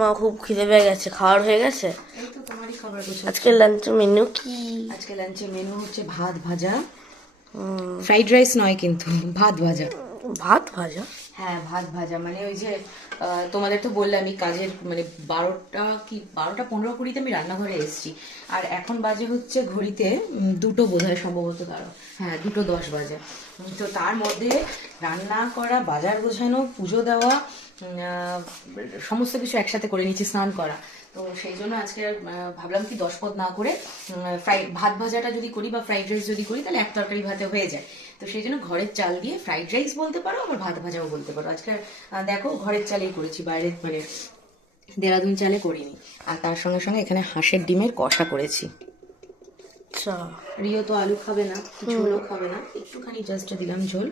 মা খুব খিদে পেয়ে গেছে খাওয়ার হয়ে গেছে? এই তো তোমারই খাবার গোছ আজকে লাঞ্চের মেনু কি? আজকে লাঞ্চের মেনু হচ্ছে ভাত ভাজা। ফ্রাইড রাইস নয় কিন্তু ভাত ভাজা। ভাত ভাজা? হ্যাঁ ভাত ভাজা। মানে ওই যে তোমাদের তো বললামই কাজের মানে বারোটা কি, বারোটা পনেরো কুড়িতে আমি রান্নাঘরে এসেছি। আর এখন বাজে হচ্ছে ঘড়িতে দুটো বোধ হয় সম্ভবত তারও হ্যাঁ দুটো দশ বাজে। তো তার মধ্যে রান্না করা, বাজার গোছানো, পুজো দেওয়া সমস্ত কিছু একসাথে করে নিচ্ছি, স্নান করা। তো সেই জন্য আজকে ভাবলাম কি দশ পদ না করে ফ্রাইড ভাত ভাজাটা যদি করি বা ফ্রাইড রাইস যদি করি তাহলে এক তরকারি ভাতে হয়ে যায়। তো সেই জন্য ঘরের চাল দিয়ে ফ্রাইড রাইস বলতে পারো আবার ভাত ভাজাও বলতে পারো। আজকে দেখো ঘরের চালেই করেছি বাইরের মানে দেরাদুন চালে করিনি। আর তার সঙ্গে সঙ্গে এখানে হাঁসের ডিমের কষা করেছি। আচ্ছা। রিও তো আলু খাবে না ঝোলও খাবে না একটুখানি জাস্ট দিলাম ঝোল।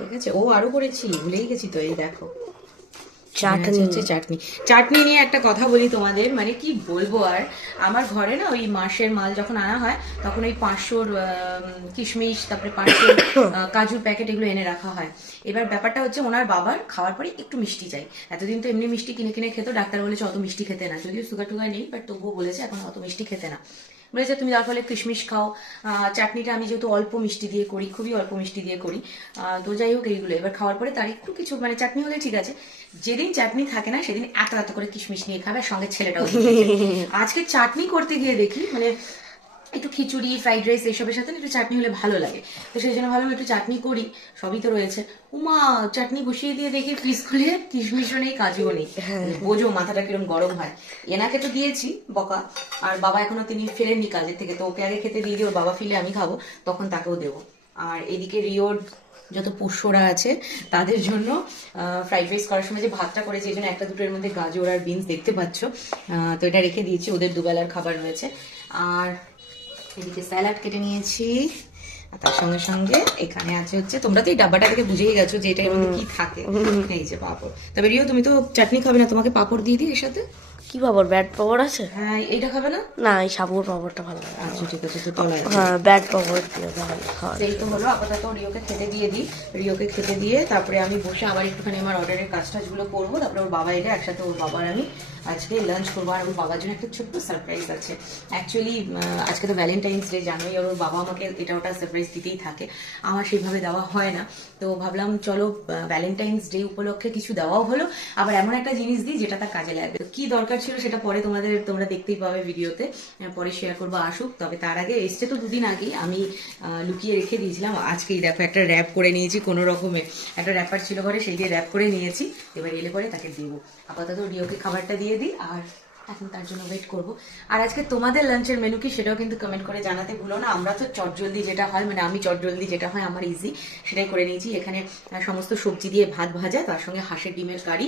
ঠিক আছে? ও আরও করেছি ভুলেই গেছি তো এই দেখো। চাটনি। হচ্ছে চাটনি। চাটনি নিয়ে একটা কথা বলি তোমাদের মানে কি বলব আর আমার ঘরে না ওই মাসের মাল যখন আনা হয় তখন ওই পাঁচশোর কিশমিশ তারপরে পাঁচশোর কাজুর প্যাকেট এগুলো এনে রাখা হয়। এবার ব্যাপারটা হচ্ছে ওনার বাবার খাওয়ার পরে একটু মিষ্টি চাই। এতদিন তো এমনি মিষ্টি কিনে কিনে খেতো ডাক্তার বলেছে অত মিষ্টি খেতে না। যদিও সুগার টুগার নেই বাট তবুও বলেছে এখন অত মিষ্টি খেতে না। বলেছে তুমি তার ফলে কিশমিশ খাও। আহ, চাটনিটা আমি যেহেতু অল্প মিষ্টি দিয়ে করি খুবই অল্প মিষ্টি দিয়ে করি। আহ, তো যাই হোক এইগুলো। এবার খাওয়ার পরে তার একটু কিছু মানে চাটনি হলে ঠিক আছে। যেদিন চাটনি থাকে না সেদিন এত এত করে কিশমিশ নিয়ে খাবে সঙ্গে ছেলেটাও আজকে চাটনি করতে গিয়ে দেখি মানে একটু খিচুড়ি ফ্রাইড রাইস এইসবের সাথে একটু চাটনি হলে ভালো লাগে। তো সেই জন্য ভাবলাম একটু চাটনি করি সবই তো রয়েছে। উমা চাটনি বসিয়ে দিয়ে দেখি ফ্রিজ খুলে কিশমিশও নেই কাজুও নেই। বোঝো মাথাটা কিরম গরম হয়। এনাকে তো দিয়েছি বকা। আর বাবা এখনও তিনি ফেরেননি কাজের থেকে তো ওকে আগে খেতে দিয়ে দিও বাবা ফিলে আমি খাব তখন তাকেও দেবো। আর এদিকে রিওর যত পোষ্যরা আছে তাদের জন্য ফ্রাইড রাইস করার সময় যে ভাতটা করেছি এই জন্য একটা দুটোর মধ্যে গাজর আর বিনস দেখতে পাচ্ছ। তো এটা রেখে দিয়েছি ওদের দুবেলার খাবার রয়েছে। আর এদিকে স্যালাড কেটে নিয়েছি। আর তার সঙ্গে সঙ্গে এখানে আছে হচ্ছে তোমরা তো এই ডাব্বাটা থেকে বুঝেই গেছো যে এটার মধ্যে কি থাকে। এই যে পাপড়। তবে রিও তুমি তো চাটনি খাবে না তোমাকে পাপড় দিয়ে দিই এর সাথে? কি পাপড়? ব্যাড পাপড় আছে? হ্যাঁ এইটা খাবে না? না এই সাবুর পাপড়টা ভালো লাগে। আচ্ছা ঠিক আছে তো তলায় হ্যাঁ ব্যাড পাপড় দিয়ে সেই তো হলো আপাতত রিওকে খেতে দিয়ে দিই। রিওকে খেতে দিয়ে তারপরে আমি বসে আবার একটুখানি আমার অর্ডারের কাজ টাজগুলো করব। তারপরে ওর বাবা এলে একসাথে ওর বাবার আমি আজকে লাঞ্চ করব আর ওর বাবার জন্য একটা ছোট্ট সারপ্রাইজ আছে। অ্যাকচুয়ালি আজকে তো ভ্যালেন্টাইন্স ডে জানোই, আর ওর বাবা আমাকে এটা ওটা সারপ্রাইজ দিতেই থাকে। আমার সেইভাবে দেওয়া হয় না। তো ভাবলাম, চলো ভ্যালেন্টাইন্স ডে উপলক্ষে কিছু দেওয়াও হলো। আবার এমন একটা জিনিস দিই, যেটা তার কাজে লাগবে। কি দরকার ছিল সেটা পরে তোমাদের, তোমরা দেখতেই পাবে ভিডিওতে। পরে শেয়ার করব, আসুক। তবে তার আগে, এসছে তো দুদিন আগেই। আমি লুকিয়ে রেখে দিয়েছিলাম। আজকেই দেখো, একটা র্যাপ করে নিয়েছি কোনো রকমে। একটা র্যাপার ছিল ঘরে, সেই দিয়ে র্যাপ করে নিয়েছি। এবার এলে পরে তাকে দেবো। আপাতত রিওকে খাবারটা দিয়ে দিই আর এখন তার জন্য ওয়েট করব। আর আজকে তোমাদের লাঞ্চের মেনু কি সেটাও কিন্তু কমেন্ট করে জানাতে ভুলো না। আমরা তো চটজলদি যেটা হয় মানে আমি চটজলদি যেটা হয়, আমার ইজি সেটাই করে নিয়েছি। এখানে সমস্ত সবজি দিয়ে ভাত ভাজা, তার সঙ্গে হাঁসের ডিমের কারি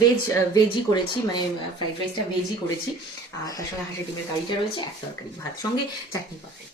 ভেজ ভেজই করেছি মানে ফ্রাইড রাইসটা ভেজই করেছি, আর তার সঙ্গে হাঁসের ডিমের কারিটা রয়েছে, এক তরকারি ভাত, সঙ্গে চাটনি পাপড়ি।